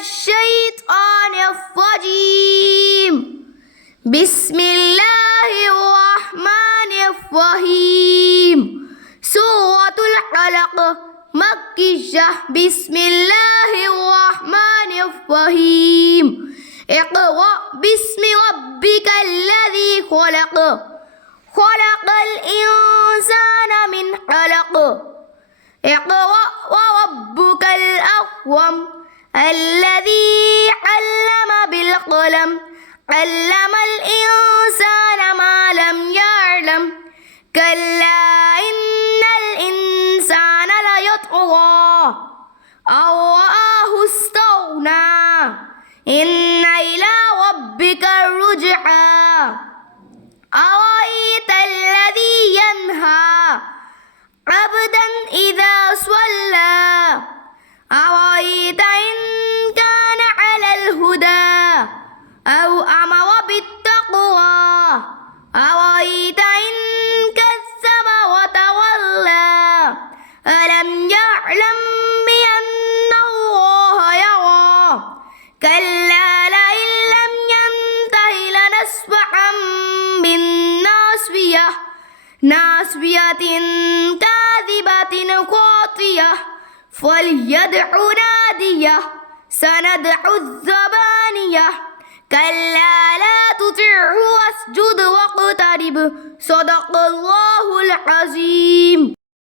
الشيطان الرجيم. بسم الله الرحمن الرحيم. سورة العلق مكية. بسم الله الرحمن الرحيم. اقرأ باسم ربك الذي خلق. خلق الإنسان من علق. اقرأ وربك الأكرم الذي علم بالقلم علم الإنسان ما لم يعلم. كلا إن الإنسان ليطغى أن رآه استغنى. إن إلى ربك الرجعى. أرأيت الذي ينهى عبدا إذا صلى. أرأيت إن كان على الهدى أو أمر بالتقوى. أرأيت إن كذب وتولى. ألم يعلم بأن الله يرى. كلا لئن لم ينته لنسفعا بالناصية. ناصية كاذبة خاطية. فليدع ناديه. سندع الزبانية. كلا لا تطعه واسجد واقترب. صدق الله العظيم.